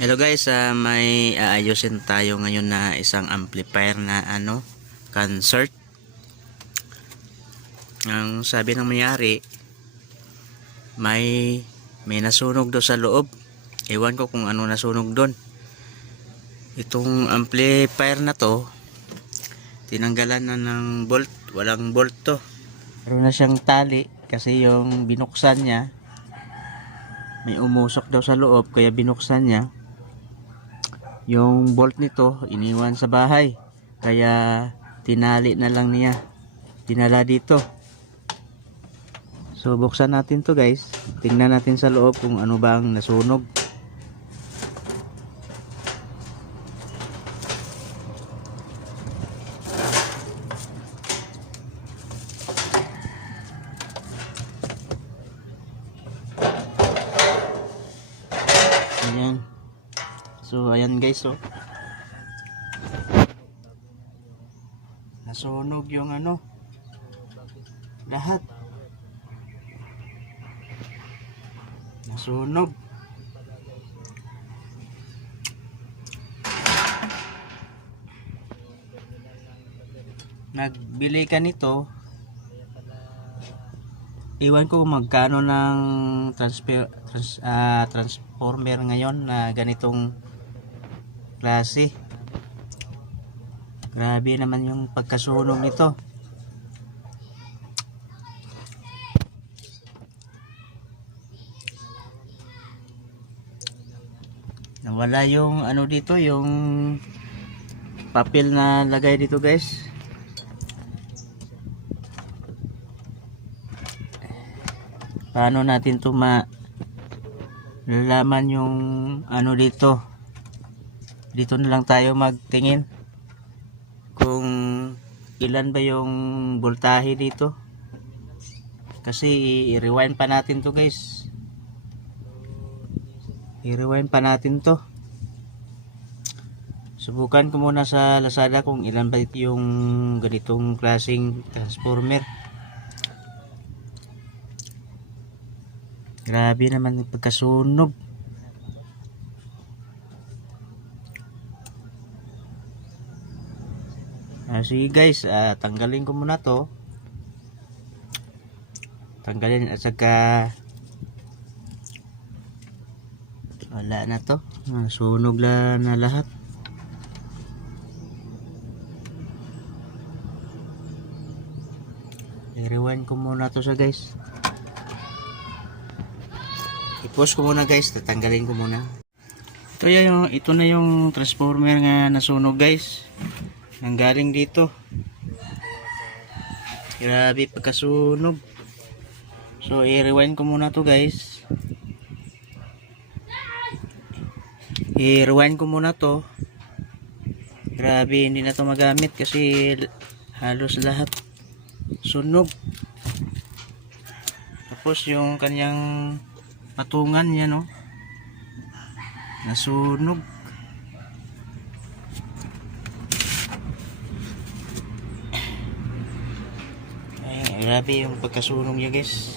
Hello guys, ah, may aayusin tayo ngayon na isang amplifier na ano, concert. Ang sabi ng mayari, may may nasunog daw sa loob. Ewan ko kung ano nasunog doon. Itong amplifier na to, tinanggalan na ng bolt, walang bolt to. Meron na siyang tali kasi yung binuksan niya, may umusok daw sa loob kaya binuksan niya yung bolt nito iniwan sa bahay. Kaya tinali na lang niya. Dinala dito. So buksan natin to guys. Tingnan natin sa loob kung ano ba ang nasunog guys oh. Nasunog yung ano. Lahat. Nasunog. Nagbili ka nito. Iwan ko magkano ng transfer, trans, ah, transformer ngayon na ganitong klase. Grabe naman yung pagkasunog nito. Nawala yung ano dito, yung papel na lagay dito guys. Paano natin to ma lalaman yung ano dito dito na lang tayo magtingin. Kung ilan ba yung voltahe dito. Kasi i-rewind pa natin to guys. I-rewind pa natin to. Subukan ko muna sa Lazada kung ilan ba yung ganitong klaseng transformer. Grabe naman pagkasunog Ah, sige guys, ah, tanggalin ko muna to. Tanggalin at saka wala na to. Ah, sunog la na lahat. I-rewind ko muna to sa guys. I-pause ko muna guys, tatanggalin ko muna. Ito, yung, ito na yung transformer nga nasunog guys ang galing dito. Grabe pagkasunog. So i-rewind ko muna to guys. I-rewind ko muna to. Grabe hindi na to magamit kasi halos lahat sunog. Tapos yung kanyang patungan niya no? Nasunog Ay, grabe yung pagkasunog niya guys.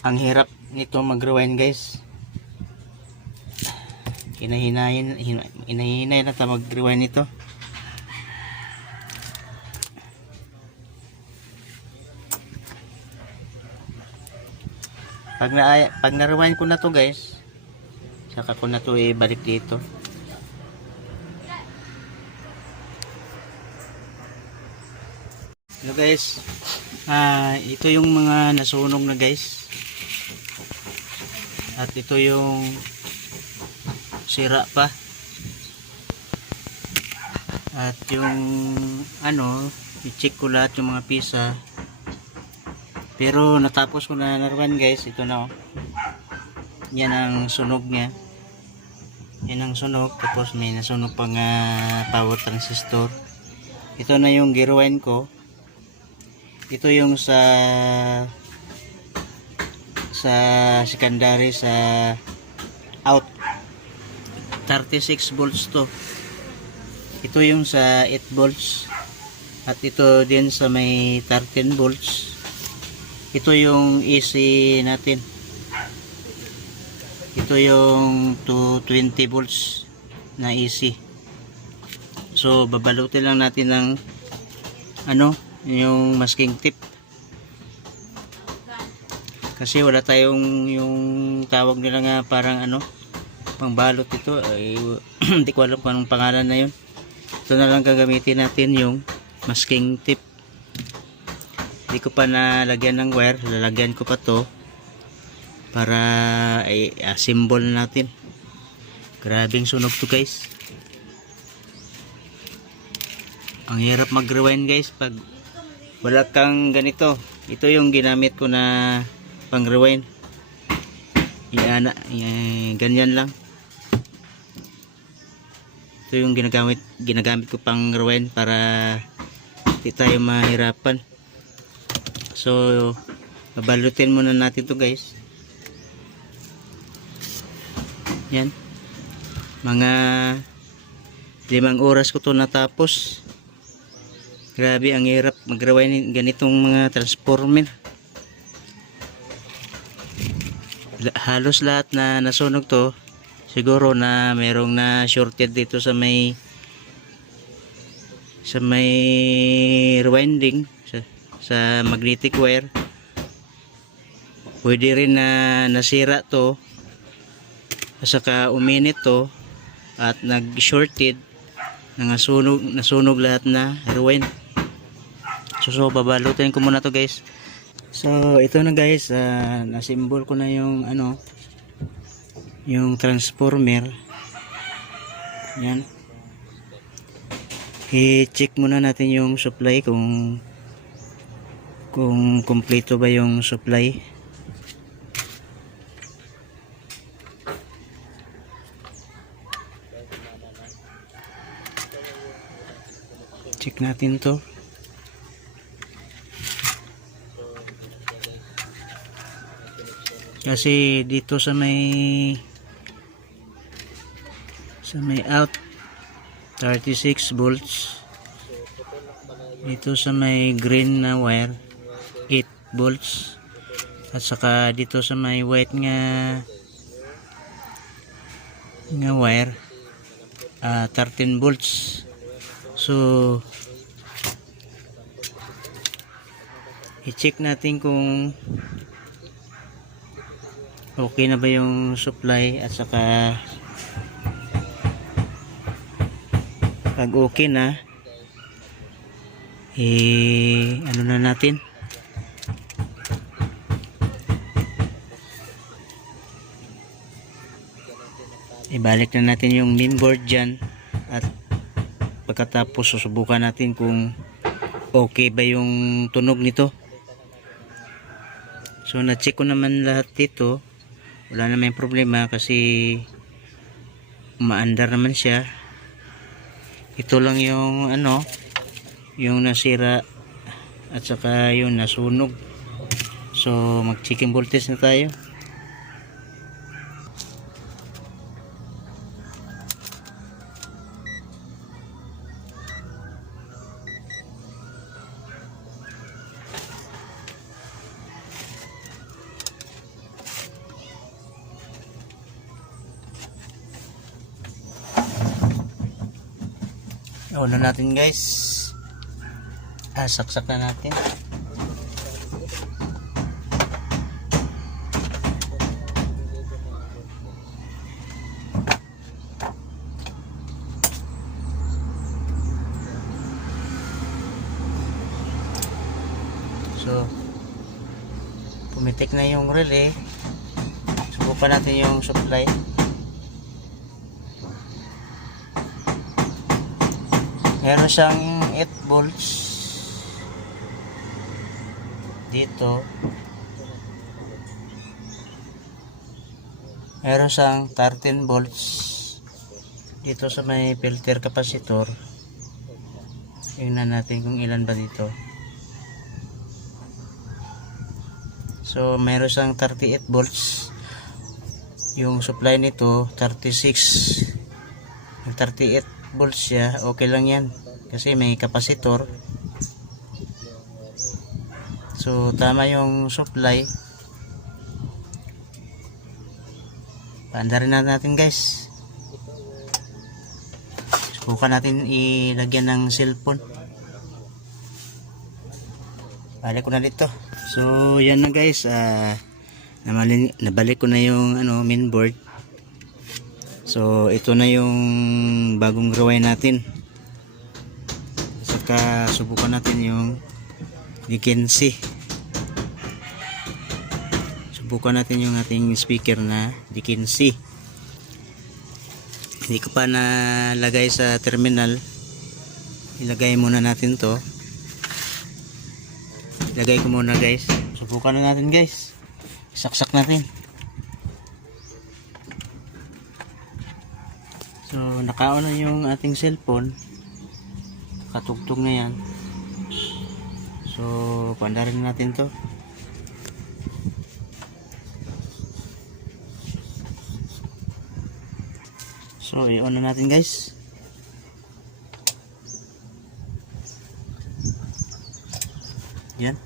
Ang hirap nito mag-rewind guys. Hinahinayin, hin- hinahinay na ta mag-rewind nito. Pag na pag na-rewind ko na to guys, saka ko na to ibalik dito. Guys. Ah, ito yung mga nasunog na guys. At ito yung sira pa. At yung ano, i-check ko lahat yung mga pisa. Pero natapos ko na naruan guys, ito na oh. Yan ang sunog niya. Yan ang sunog, tapos may nasunog pang ah, power transistor. Ito na yung giruin ko ito yung sa sa secondary sa out. 36 volts to. Ito yung sa 8 volts. At ito din sa may 13 volts. Ito yung AC natin. Ito yung 220 volts na AC so babalutin lang natin ng ano yung masking tip. Kasi wala tayong yung tawag nila nga parang ano pangbalot ito. Hindi ko alam kung anong pangalan na yun. Ito na lang gagamitin natin yung masking tip. Hindi ko pa nalagyan ng wire. Lalagyan ko pa to para ay assemble natin. Grabing sunog to guys. Ang hirap mag rewind guys pag wala kang ganito. Ito yung ginamit ko na pang rewind yan ganyan lang. Ito yung ginagamit ginagamit ko pang rewind para hindi tayo mahirapan. So babalutin muna natin to guys. Yan. Mga limang oras ko to natapos grabe ang hirap mag rewind ganitong mga transformer. Halos lahat na nasunog to siguro na merong na shorted dito sa may sa may rewinding sa, sa magnetic wire. Pwede rin na nasira to at saka uminit to at nag shorted nasunog, nasunog lahat na rewind so, so babalutin ko muna to guys So, ito na guys, uh, na-symbol ko na yung ano, yung transformer. Yan. I-check muna natin yung supply kung kung kumpleto ba yung supply. Check natin to. Kasi dito sa may sa may out 36 volts. Dito sa may green na wire 8 volts. At saka dito sa may white nga nga wire ah, 13 volts. So i-check natin kung okay na ba yung supply at saka pag okay na eh ano na natin? Ibalik na natin yung mainboard dyan at pagkatapos susubukan natin kung okay ba yung tunog nito. So na-check ko naman lahat dito wala naman problema kasi maandar naman siya. Ito lang yung ano yung nasira at saka yung nasunog. So mag checking voltage na tayo on na natin guys. Ah saksak na natin. So pumitik na yung relay subukan natin yung supply meron siyang 8 volts. Dito. Meron siyang 13 volts. Dito sa may filter capacitor. Tingnan natin kung ilan ba dito. So meron siyang 38 volts. Yung supply nito 36 yung 38 volts siya okay lang yan kasi may kapasitor so tama yung supply. Paandarin na natin guys. Subukan natin ilagyan ng cellphone. Balik ko na dito. So yan na guys. Namali- nabalik ko na yung ano main board. So ito na yung bagong gawin natin. Saka subukan natin yung Dikensi. Subukan natin yung ating speaker na Dikensi. Hindi ko pa nalagay sa terminal. Ilagay muna natin to. Ilagay ko muna guys. Subukan na natin guys. Saksak natin. So, nakaon na yung ating cellphone. Katugtog na yan. So, pandarin natin to. So, i-on na natin guys. Yan.